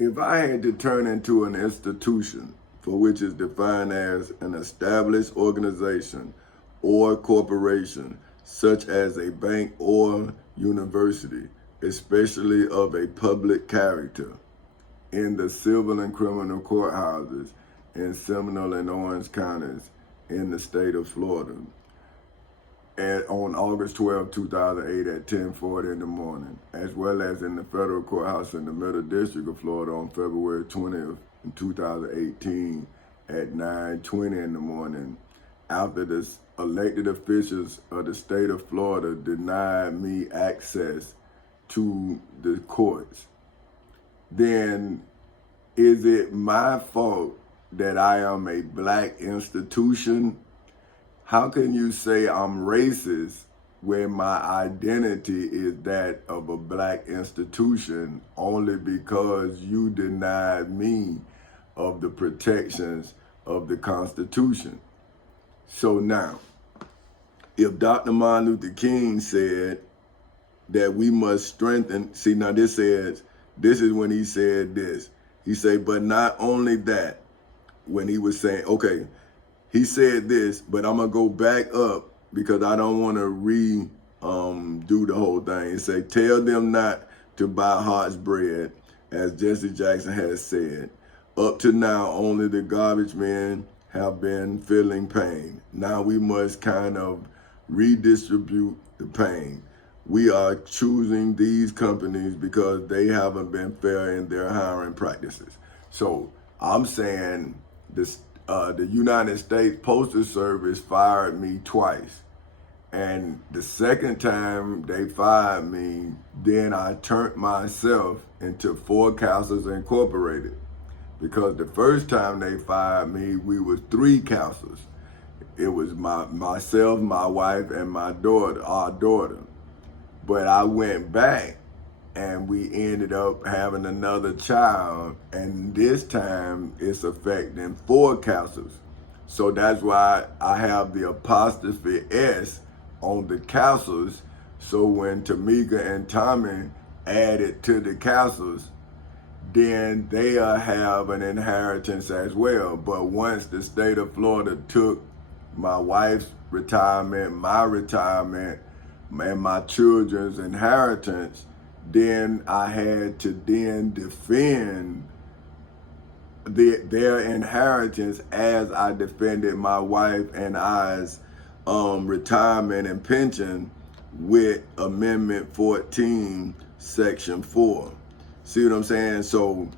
If I had to turn into an institution for which is defined as an established organization or corporation, such as a bank or university, especially of a public character, in the civil and criminal courthouses in Seminole and Orange counties in the state of Florida, on August 12, 2008 at 10:40 in the morning, as well as in the federal courthouse in the Middle District of Florida on February 20th, 2018 at 9:20 in the morning, after the elected officials of the state of Florida denied me access to the courts. Then is it my fault that I am a black institution? How can you say I'm racist when my identity is that of a black institution only because you denied me of the protections of the Constitution? So now, if Dr. Martin Luther King said that we must strengthen, see now this is when he said this. He said, but not only that, when he was saying, okay, he said this, but I'm gonna go back up because I don't want to do the whole thing. It say, tell them not to buy Hart's bread, as Jesse Jackson has said. Up to now, only the garbage men have been feeling pain. Now we must kind of redistribute the pain. We are choosing these companies because they haven't been fair in their hiring practices. So I'm saying this. The United States Postal Service fired me twice. And the second time they fired me, then I turned myself into Four Castles Incorporated. Because the first time they fired me, we was three castles. It was myself, my wife, and my daughter, our daughter. But I went back and we ended up having another child, and this time it's affecting four castles. So that's why I have the apostrophe S on the castles. So when Tamika and Tommy add it to the castles, then they'll have an inheritance as well. But once the state of Florida took my wife's retirement, my retirement, and my children's inheritance, then I had to then defend their inheritance as I defended my wife and I's retirement and pension with Amendment 14, Section 4. See what I'm saying? So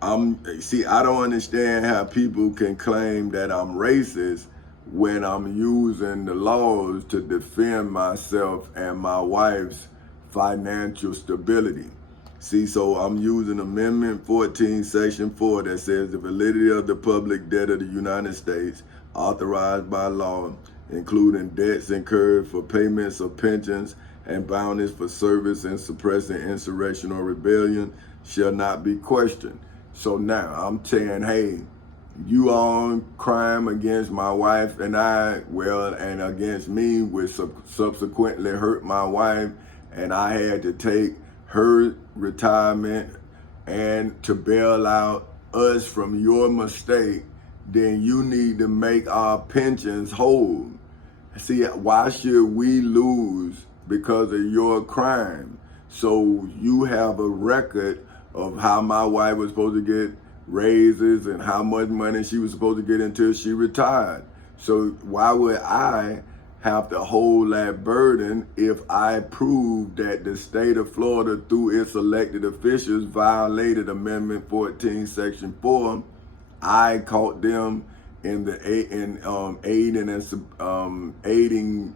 I don't understand how people can claim that I'm racist when I'm using the laws to defend myself and my wife's financial stability. See, so I'm using Amendment 14, Section 4 that says the validity of the public debt of the United States authorized by law, including debts incurred for payments of pensions and bounties for service in suppressing insurrection or rebellion, shall not be questioned. So now I'm saying, hey, you on crime against my wife and I, well, and against me, which subsequently hurt my wife, and I had to take her retirement and to bail out us from your mistake, then you need to make our pensions whole. See, why should we lose because of your crime? So you have a record of how my wife was supposed to get raises and how much money she was supposed to get until she retired. So why would I have to hold that burden if I prove that the state of Florida, through its elected officials, violated Amendment 14, Section 4? I caught them in aiding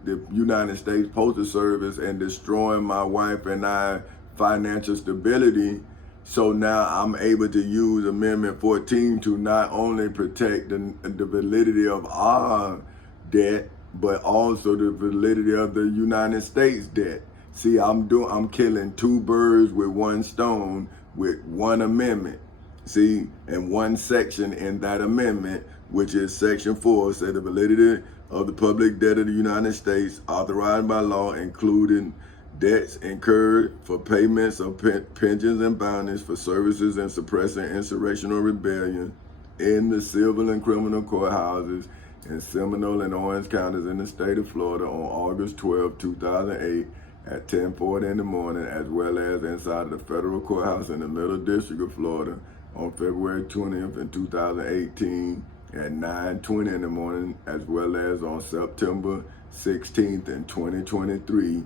the United States Postal Service and destroying my wife and I financial stability. So now I'm able to use Amendment 14 to not only protect the validity of our debt, but also the validity of the United States debt. See, I'm killing two birds with one stone with one amendment. See, and one section in that amendment, which is Section 4, say the validity of the public debt of the United States authorized by law, including debts incurred for payments of pensions and bounties for services in suppressing insurrection or rebellion in the civil and criminal courthouses in Seminole and Orange counties in the state of Florida on August 12, 2008 at 10:40 in the morning, as well as inside the federal courthouse in the Middle District of Florida on February 20th in 2018 at 9:20 in the morning, as well as on September 16th in 2023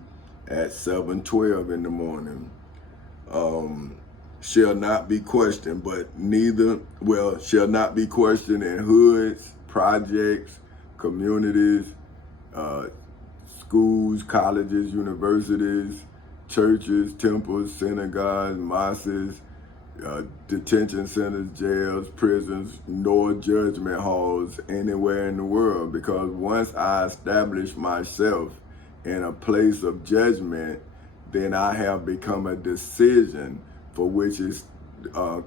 at 7:12 in the morning. Shall not be questioned, shall not be questioned in hoods, projects, communities, schools, colleges, universities, churches, temples, synagogues, mosques, detention centers, jails, prisons, nor judgment halls anywhere in the world. Because once I establish myself in a place of judgment, then I have become a decision for which is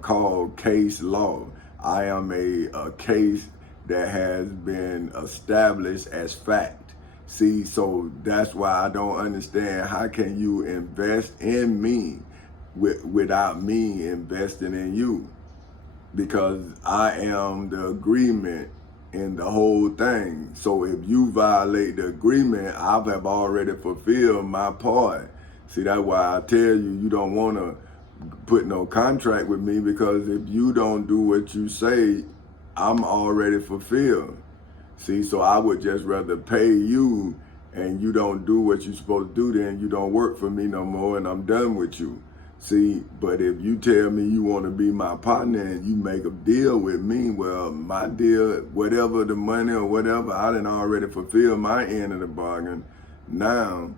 called case law. I am a case that has been established as fact. See, so that's why I don't understand how can you invest in me without me investing in you, because I am the agreement in the whole thing. So if you violate the agreement, I have already fulfilled my part. See, that's why I tell you, you don't want to put no contract with me, because if you don't do what you say, I'm already fulfilled. See, so I would just rather pay you and you don't do what you're supposed to do, then you don't work for me no more and I'm done with you. See, but if you tell me you want to be my partner and you make a deal with me, well, my deal, whatever the money or whatever, I done already fulfilled my end of the bargain. Now,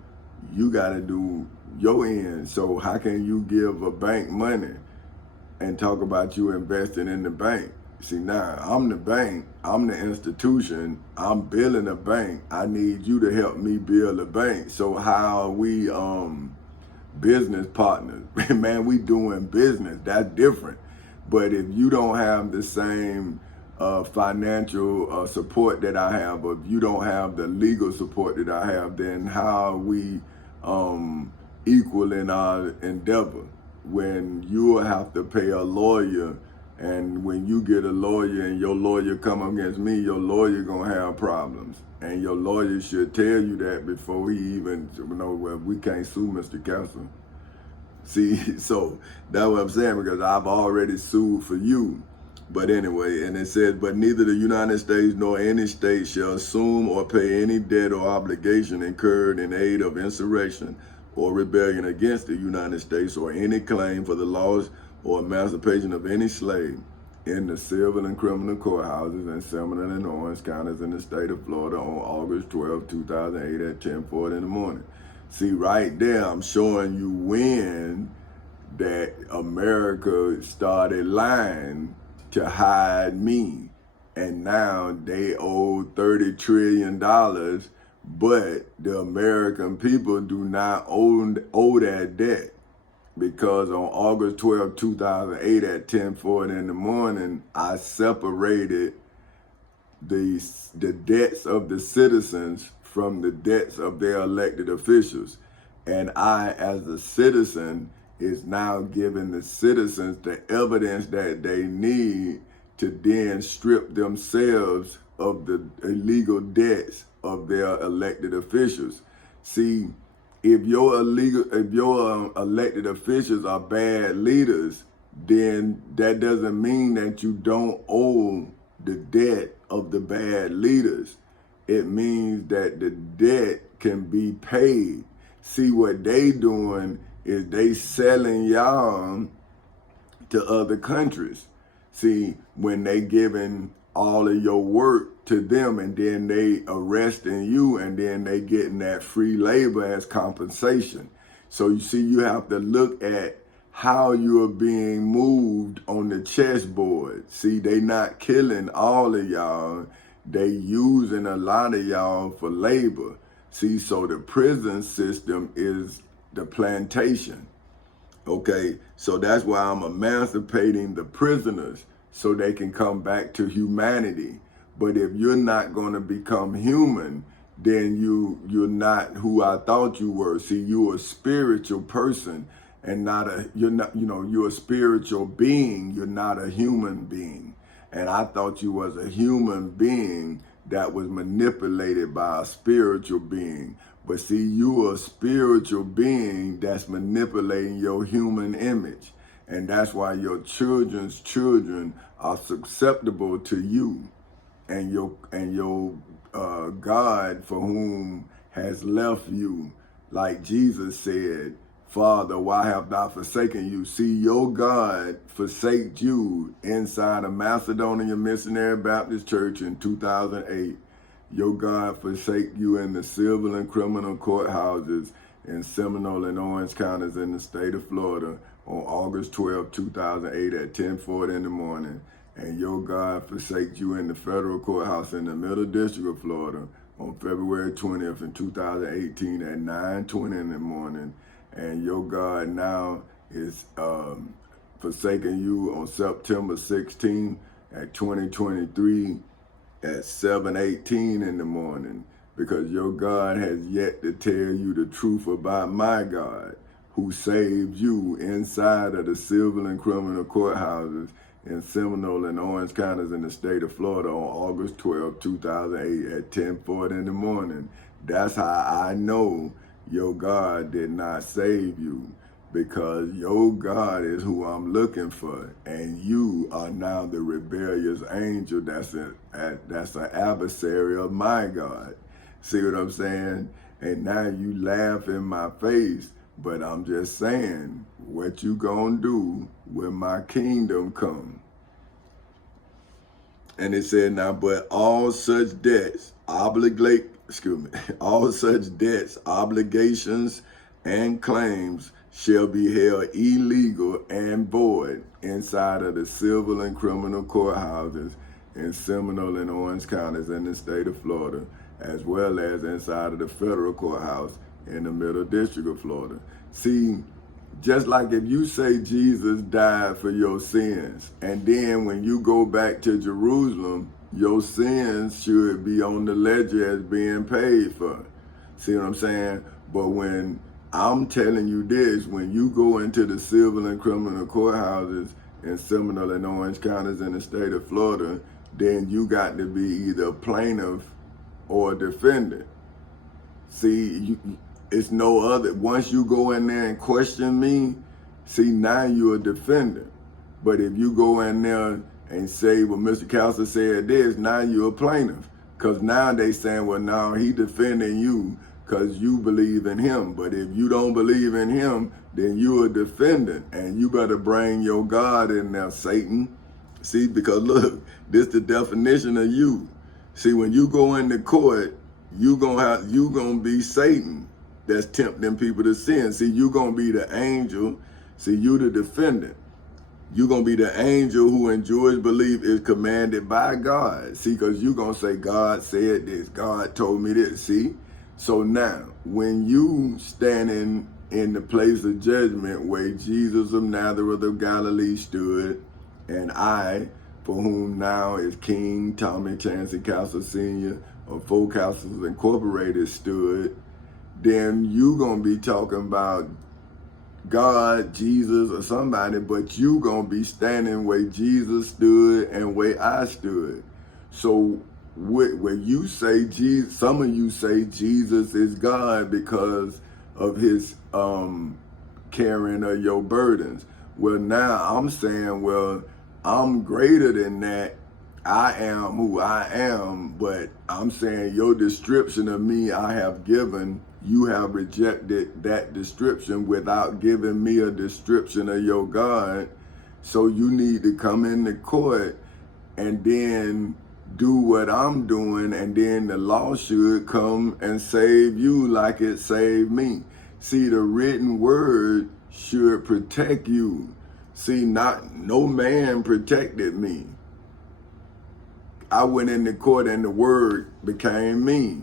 you got to do your end. So how can you give a bank money and talk about you investing in the bank? See, now, I'm the bank, I'm the institution, I'm building a bank. I need you to help me build a bank. So how are we business partners? Man, we doing business, that's different. But if you don't have the same financial support that I have, or if you don't have the legal support that I have, then how are we equal in our endeavor? When you will have to pay a lawyer, and when you get a lawyer and your lawyer come against me, your lawyer gonna have problems. And your lawyer should tell you that before he even, well, we can't sue Mr. Kessler. See, so that's what I'm saying, because I've already sued for you. But anyway, and it says, but neither the United States nor any state shall assume or pay any debt or obligation incurred in aid of insurrection or rebellion against the United States, or any claim for the loss or emancipation of any slave in the civil and criminal courthouses in Seminole and Orange counties in the state of Florida on August 12, 2008 at 10:40 in the morning. See, right there, I'm showing you when that America started lying to hide me. And now they owe $30 trillion, but the American people do not owe that debt. Because on August 12, 2008 at 10:40 in the morning, I separated the debts of the citizens from the debts of their elected officials. And I, as a citizen, is now giving the citizens the evidence that they need to then strip themselves of the illegal debts of their elected officials. See, if your elected officials are bad leaders, then that doesn't mean that you don't owe the debt of the bad leaders. It means that the debt can be paid. See, what they doing is they selling y'all to other countries. See, when they giving all of your work to them, and then they arresting you, and then they getting that free labor as compensation. So you see, you have to look at how you are being moved on the chessboard. See, they not killing all of y'all. They using a lot of y'all for labor. See, so the prison system is the plantation. Okay, so that's why I'm emancipating the prisoners so they can come back to humanity. But if you're not going to become human, then you're not who I thought you were. See, you're a spiritual person and you're a spiritual being. You're not a human being. And I thought you was a human being that was manipulated by a spiritual being. But see, you are a spiritual being that's manipulating your human image. And that's why your children's children are susceptible to you and your God for whom has left you. Like Jesus said, Father, why have thou forsaken you? See, your God forsake you inside of Macedonia Missionary Baptist Church in 2008. Your God forsake you in the civil and criminal courthouses in Seminole and Orange counties in the state of Florida on August 12, 2008 at 10:40 in the morning. And your God forsake you in the federal courthouse in the Middle District of Florida on February 20th in 2018 at 9:20 in the morning. And your God now is forsaking you on September 16th at 2023 at 7:18 in the morning, because your God has yet to tell you the truth about my God, who saved you inside of the civil and criminal courthouses in Seminole and Orange counties in the state of Florida on August 12, 2008 at 10:40 in the morning. That's how I know your God did not save you, because your God is who I'm looking for, and you are now the rebellious angel that's an adversary of my God. See what I'm saying? And now you laugh in my face, but I'm just saying, what you gonna do when my kingdom come? And it said, now, but all such debts, all such debts, obligations, and claims shall be held illegal and void inside of the civil and criminal courthouses in Seminole and Orange counties in the state of Florida, as well as inside of the federal courthouse in the Middle District of Florida. See, just like if you say Jesus died for your sins, and then when you go back to Jerusalem, your sins should be on the ledger as being paid for. See what I'm saying? But when I'm telling you this, when you go into the civil and criminal courthouses in Seminole and Orange counties in the state of Florida, then you got to be either a plaintiff or a defendant. See, it's no other. Once you go in there and question me, see, now you're a defendant. But if you go in there and say, well, Mr. Counselor said this, now you're a plaintiff. Because now they saying, well, now he defending you because you believe in him. But if you don't believe in him, then you're a defendant. And you better bring your God in there, Satan. See, because look, this the definition of you. See, when you go into court, you gonna be Satan that's tempting people to sin. See, you gonna be the angel. See, you the defendant. You're going to be the angel who in Jewish belief is commanded by God. See, because you're going to say, God said this, God told me this. See? So now, when you standing in the place of judgment where Jesus of Nazareth of Galilee stood, and I, for whom now is King Tommy Chancey Castle Sr. of Full Castles Incorporated stood, then you going to be talking about God, Jesus, or somebody, but you gonna be standing where Jesus stood and where I stood. So where you say Jesus, some of you say Jesus is God because of his carrying of your burdens. Well, now I'm saying, well, I'm greater than that. I am who I am, but I'm saying your description of me I have given, you have rejected that description without giving me a description of your God. So you need to come into court and then do what I'm doing, and then the law should come and save you like it saved me. See, the written word should protect you. See, no man protected me. I went into court and the word became me.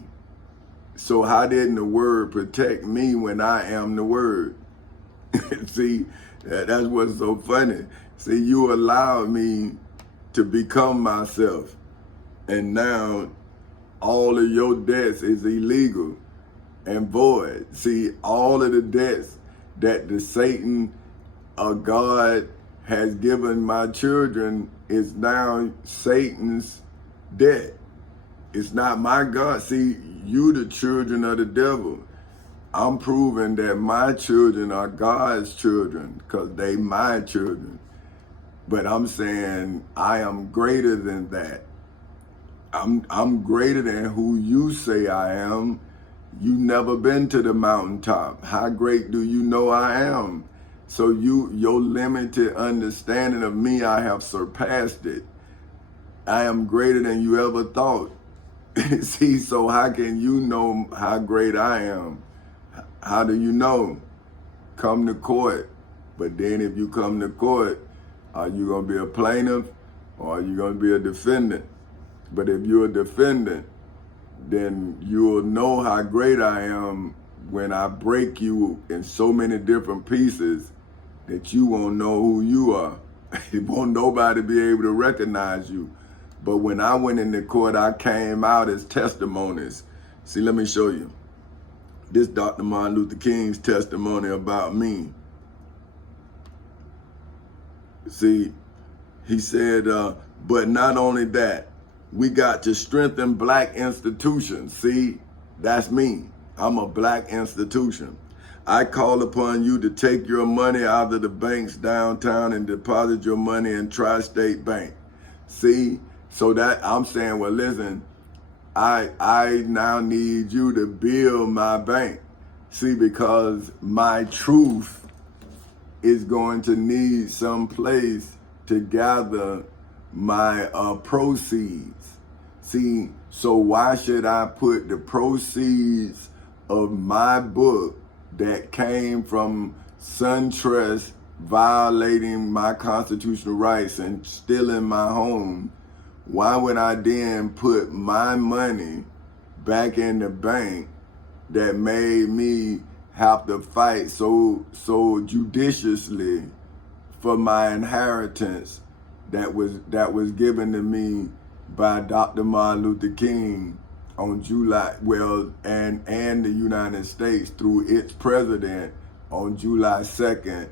So how didn't the word protect me when I am the word? See, that's what's so funny. See, you allowed me to become myself. And now all of your debts is illegal and void. See, all of the debts that the Satan of God has given my children is now Satan's debt. It's not my God. See, you the children of the devil. I'm proving that my children are God's children because they my children. But I'm saying I am greater than that. I'm greater than who you say I am. You never been to the mountaintop. How great do you know I am? So your limited understanding of me, I have surpassed it. I am greater than you ever thought. See, so how can you know how great I am? How do you know? Come to court. But then if you come to court, are you going to be a plaintiff or are you going to be a defendant? But if you're a defendant, then you'll know how great I am when I break you in so many different pieces that you won't know who you are. Won't nobody be able to recognize you. But when I went into court, I came out as testimonies. See, let me show you. This Dr. Martin Luther King's testimony about me. See, he said, but not only that, we got to strengthen black institutions. See, that's me. I'm a black institution. I call upon you to take your money out of the banks downtown and deposit your money in Tri-State Bank. See, so that I'm saying, well, listen, I now need you to build my bank. See, because my truth is going to need some place to gather my proceeds. See, so why should I put the proceeds of my book that came from SunTrust violating my constitutional rights and stealing my home? Why would I then put my money back in the bank that made me have to fight so judiciously for my inheritance that was given to me by Dr. Martin Luther King on July, and the United States through its president on July 2nd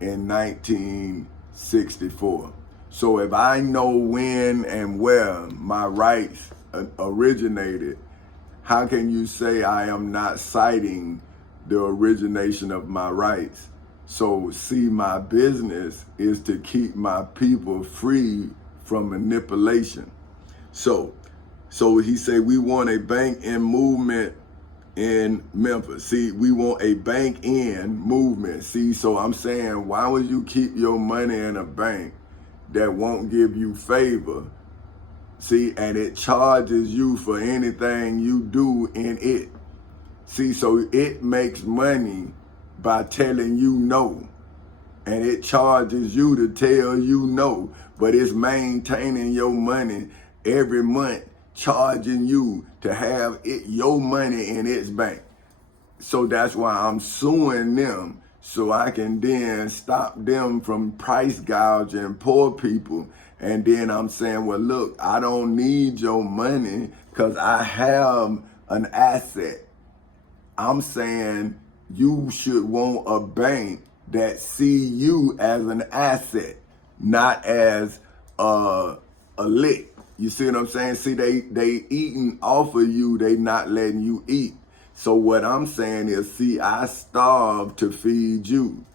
in 1964. So if I know when and where my rights originated, how can you say I am not citing the origination of my rights? So see, my business is to keep my people free from manipulation. So he said, we want a bank in movement in Memphis. See, we want a bank in movement. See, so I'm saying, why would you keep your money in a bank that won't give you favor? See, and it charges you for anything you do in it. See, so it makes money by telling you no. And it charges you to tell you no. But it's maintaining your money every month, charging you to have your money in its bank. So that's why I'm suing them, so I can then stop them from price gouging poor people. And then I'm saying, well, look, I don't need your money because I have an asset. I'm saying you should want a bank that see you as an asset, not as a lick. You see what I'm saying? See, they eating off of you, they not letting you eat. So what I'm saying is, see, I starve to feed you.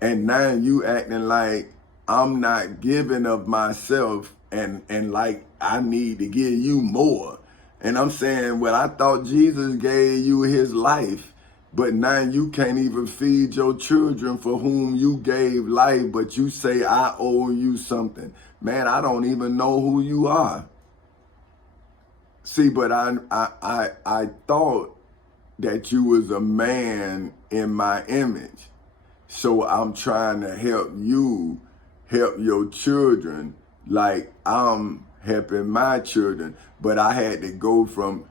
And now you acting like I'm not giving of myself and like I need to give you more. And I'm saying, well, I thought Jesus gave you his life, but now you can't even feed your children for whom you gave life, but you say I owe you something. Man, I don't even know who you are. See, but I thought that you was a man in my image. So I'm trying to help you help your children like I'm helping my children. But I had to go from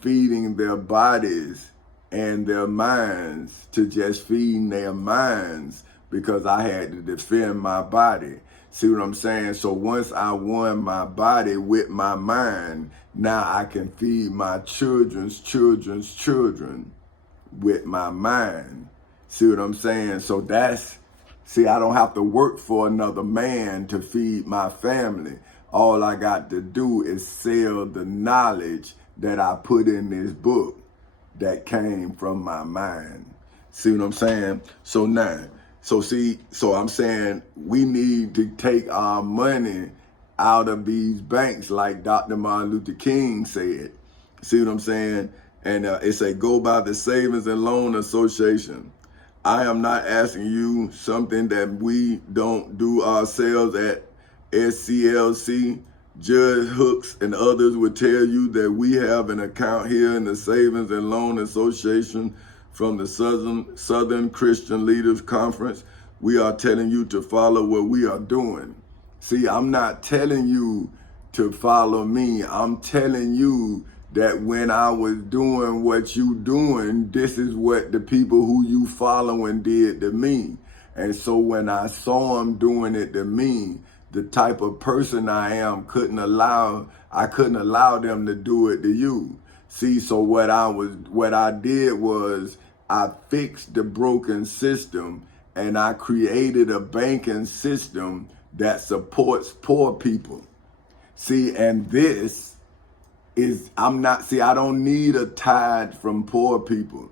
feeding their bodies and their minds to just feeding their minds because I had to defend my body. See what I'm saying? So once I won my body with my mind, now I can feed my children's children's children with my mind. See what I'm saying? So see, I don't have to work for another man to feed my family. All I got to do is sell the knowledge that I put in this book that came from my mind. See what I'm saying? So now, so I'm saying we need to take our money out of these banks like Dr. Martin Luther King said. See what I'm saying? And it say, go by the Savings and Loan Association. I am not asking you something that we don't do ourselves at SCLC. Judge Hooks and others would tell you that we have an account here in the Savings and Loan Association from the Southern Christian Leaders Conference. We are telling you to follow what we are doing. See, I'm not telling you to follow me. I'm telling you that when I was doing what you doing, this is what the people who you following did to me. And so when I saw them doing it to me, the type of person I am, I couldn't allow them to do it to you. See, so what I did was I fixed the broken system and I created a banking system that supports poor people. See, and this is, I don't need a tithe from poor people.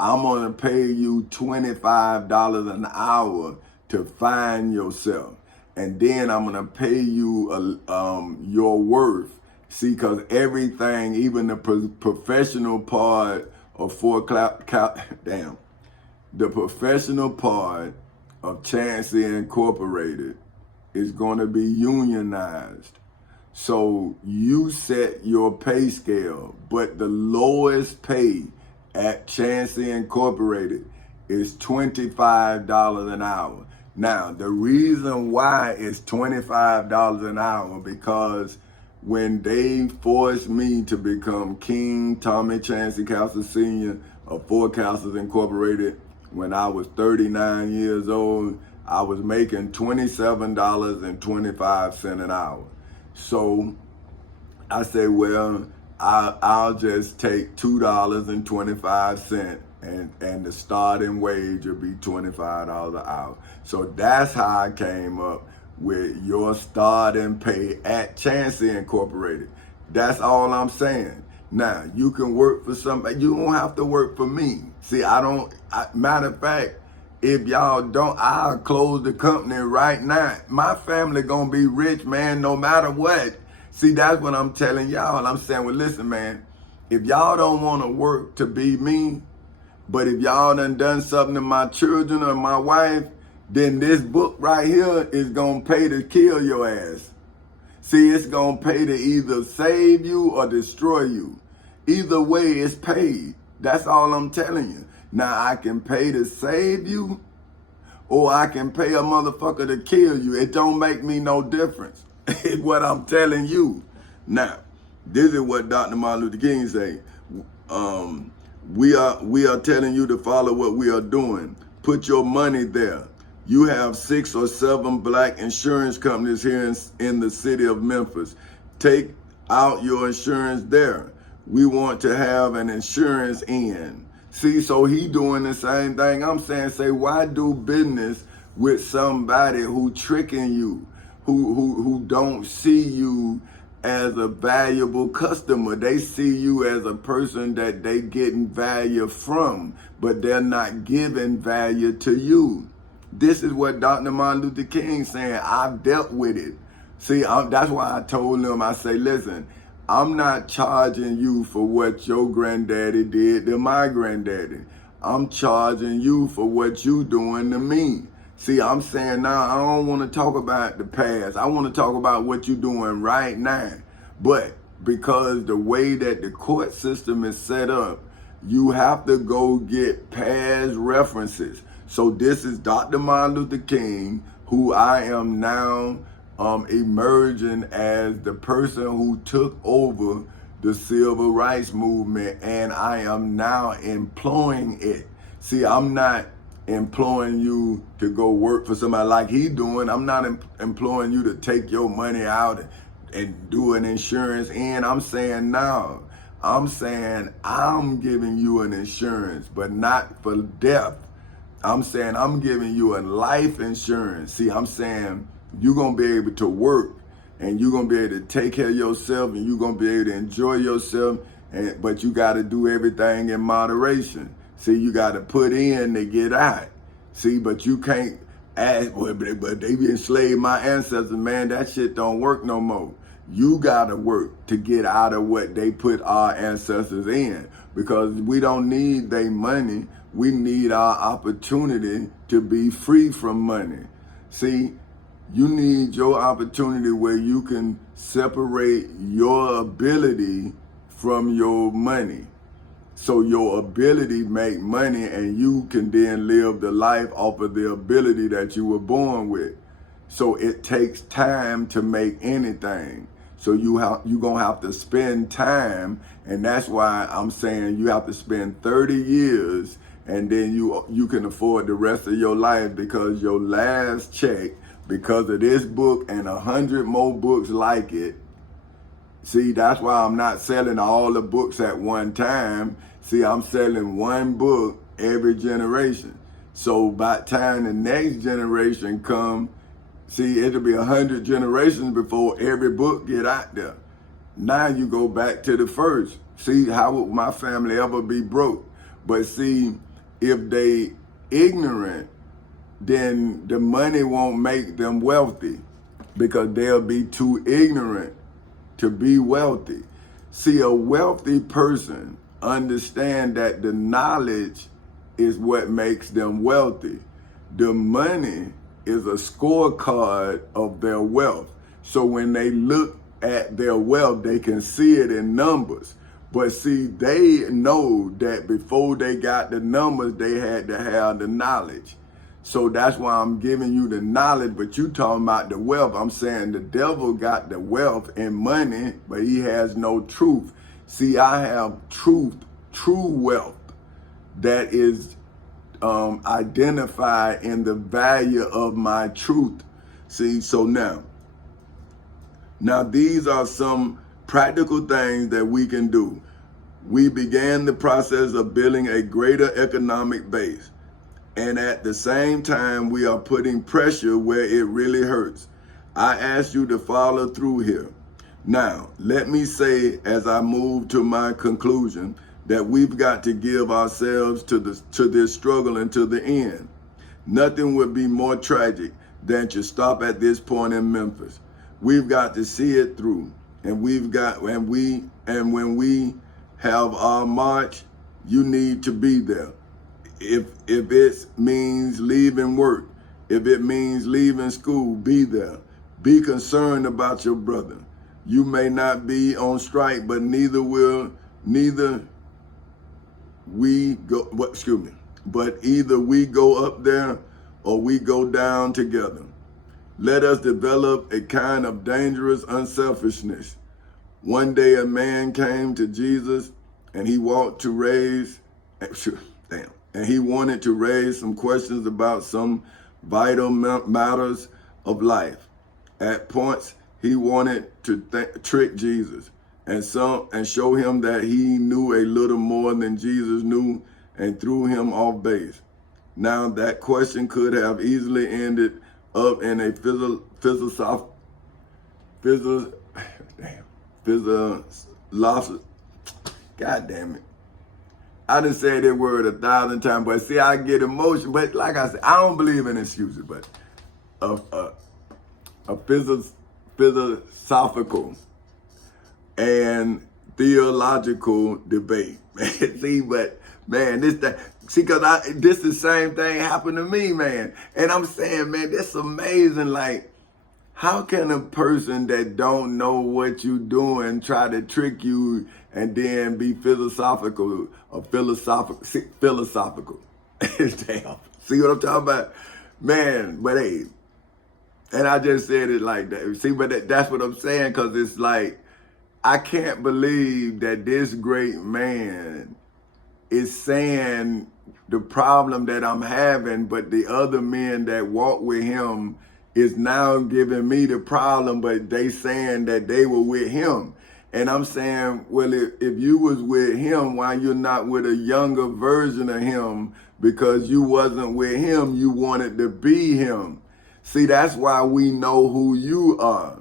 I'm gonna pay you $25 an hour to find yourself. And then I'm gonna pay you your worth. See, cause everything, even the professional part of the professional part of Chancellor Incorporated is gonna be unionized. So you set your pay scale, but the lowest pay at Chancellor Incorporated is $25 an hour. Now, the reason why it's $25 an hour, because when they forced me to become King Tommy Chancellor Castle Sr. of Four Castles Incorporated, when I was 39 years old, I was making $27.25 an hour. So I say, well, I'll just take $2.25 and the starting wage will be $25 an hour. So that's how I came up with your starting pay at Chancellor Incorporated. That's all I'm saying. Now, you can work for somebody. You don't have to work for me. See, matter of fact, if y'all don't, I'll close the company right now. My family gonna be rich, man, no matter what. See, that's what I'm telling y'all. I'm saying, well, listen, man, if y'all don't want to work to be me, but if y'all done something to my children or my wife, then this book right here is gonna pay to kill your ass. See, it's gonna pay to either save you or destroy you. Either way, it's paid. That's all I'm telling you. Now, I can pay to save you, or I can pay a motherfucker to kill you. It don't make me no difference. It's what I'm telling you. Now, this is what Dr. Martin Luther King say. We are telling you to follow what we are doing. Put your money there. You have 6 or 7 black insurance companies here in the city of Memphis. Take out your insurance there. We want to have an insurance in. See, so he doing the same thing I'm saying. Say, why do business with somebody who tricking you, who don't see you as a valuable customer? They see you as a person that they getting value from, but they're not giving value to you. This is what Dr. Martin Luther King saying. I've dealt with it. See, that's why I told him, I say, listen, I'm not charging you for what your granddaddy did to my granddaddy. I'm charging you for what you doing to me. See, I'm saying now, I don't want to talk about the past. I want to talk about what you're doing right now. But because the way that the court system is set up, you have to go get past references. So this is Dr. Martin Luther King, who I am now emerging as the person who took over the civil rights movement, and I am now employing it. See, I'm not employing you to go work for somebody like he doing. I'm not employing you to take your money out and do an insurance in. I'm saying no. I'm saying I'm giving you an insurance, but not for death. I'm saying I'm giving you a life insurance. See, I'm saying you're going to be able to work and you're going to be able to take care of yourself and you're going to be able to enjoy yourself, but you got to do everything in moderation. See, you got to put in to get out. See, but you can't ask, well, but they enslaved my ancestors, man. That shit don't work no more. You got to work to get out of what they put our ancestors in, because we don't need their money. We need our opportunity to be free from money. See, you need your opportunity where you can separate your ability from your money. So your ability make money and you can then live the life off of the ability that you were born with. So it takes time to make anything. So you're gonna have to spend time, and that's why I'm saying you have to spend 30 years, and then you can afford the rest of your life, because your last check, because of this book and 100 more books like it. See, that's why I'm not selling all the books at one time. See, I'm selling one book every generation. So by the time the next generation come, see, it'll be 100 generations before every book get out there. Now you go back to the first. See, how would my family ever be broke? But see, if they ignorant, then the money won't make them wealthy, because they'll be too ignorant to be wealthy. See, a wealthy person understand that the knowledge is what makes them wealthy. The money is a scorecard of their wealth. So when they look at their wealth, they can see it in numbers. But see, they know that before they got the numbers, they had to have the knowledge. So that's why I'm giving you the knowledge, but you talking about the wealth. I'm saying the devil got the wealth and money, but he has no truth. See, I have truth, true wealth that is identified in the value of my truth. See, so now these are some practical things that we can do. We began the process of building a greater economic base. And at the same time, we are putting pressure where it really hurts. I ask you to follow through here. Now, let me say, as I move to my conclusion, that we've got to give ourselves to this struggle until the end. Nothing would be more tragic than to stop at this point in Memphis. We've got to see it through. And when we have our march, you need to be there. If it means leaving work, if it means leaving school, be there. Be concerned about your brother. You may not be on strike, but neither we go, but either we go up there or we go down together. Let us develop a kind of dangerous unselfishness. One day a man came to Jesus and he wanted to raise some questions about some vital matters of life. At points, he wanted to trick Jesus and show him that he knew a little more than Jesus knew, and threw him off base. Now that question could have easily ended up in a philosophical, God damn it. I done said that word 1,000 times, but see, I get emotion. But like I said, I don't believe in excuses, but a philosophical and theological debate. See, but man, this the same thing happened to me, man. And I'm saying, man, this amazing. Like, how can a person that don't know what you doing try to trick you and then be philosophical or philosophical? Damn. See what I'm talking about? Man, but hey, and I just said it like that. See, but that's what I'm saying, because it's like, I can't believe that this great man is saying the problem that I'm having, but the other men that walk with him is now giving me the problem, but they saying that they were with him. And I'm saying, well, if you was with him, why you're not with a younger version of him? Because you wasn't with him, you wanted to be him. See, that's why we know who you are.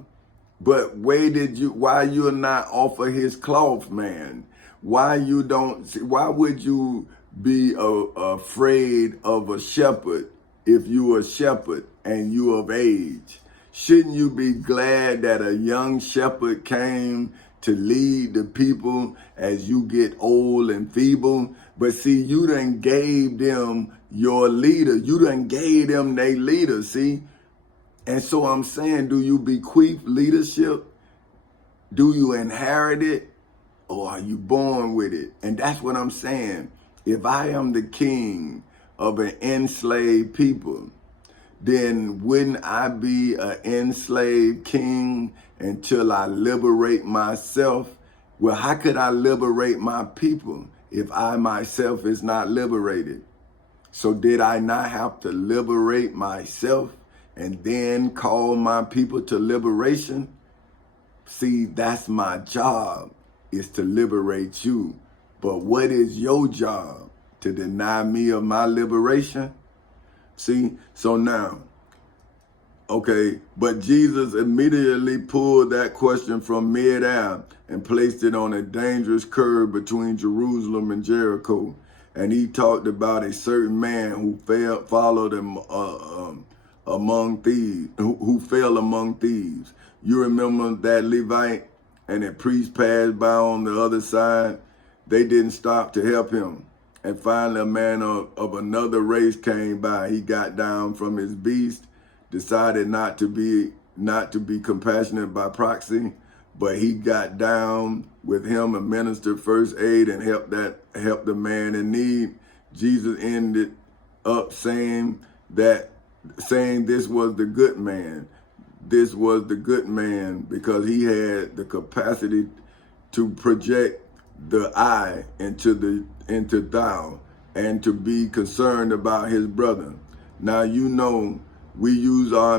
But why you're not off of his cloth, man? Why would you be afraid of a shepherd if you a shepherd and you of age? Shouldn't you be glad that a young shepherd came to lead the people as you get old and feeble? But see, you done gave them your leader. You done gave them their leader, see? And so I'm saying, do you bequeath leadership? Do you inherit it? Or are you born with it? And that's what I'm saying. If I am the king of an enslaved people, then wouldn't I be an enslaved king until I liberate myself? Well, how could I liberate my people if I myself is not liberated? So did I not have to liberate myself and then call my people to liberation? See, that's my job, is to liberate you. But what is your job? To deny me of my liberation? See, so now, okay, but Jesus immediately pulled that question from midair and placed it on a dangerous curve between Jerusalem and Jericho. And he talked about a certain man who followed him among thieves, who fell among thieves. You remember that Levite and the priest passed by on the other side? They didn't stop to help him. And finally, a man of another race came by. He got down from his beast, decided not to be compassionate by proxy, but he got down with him and ministered first aid and helped the man in need. Jesus ended up saying this was the good man. This was the good man because he had the capacity to project the I into thou and to be concerned about his brother. Now, you know, we use our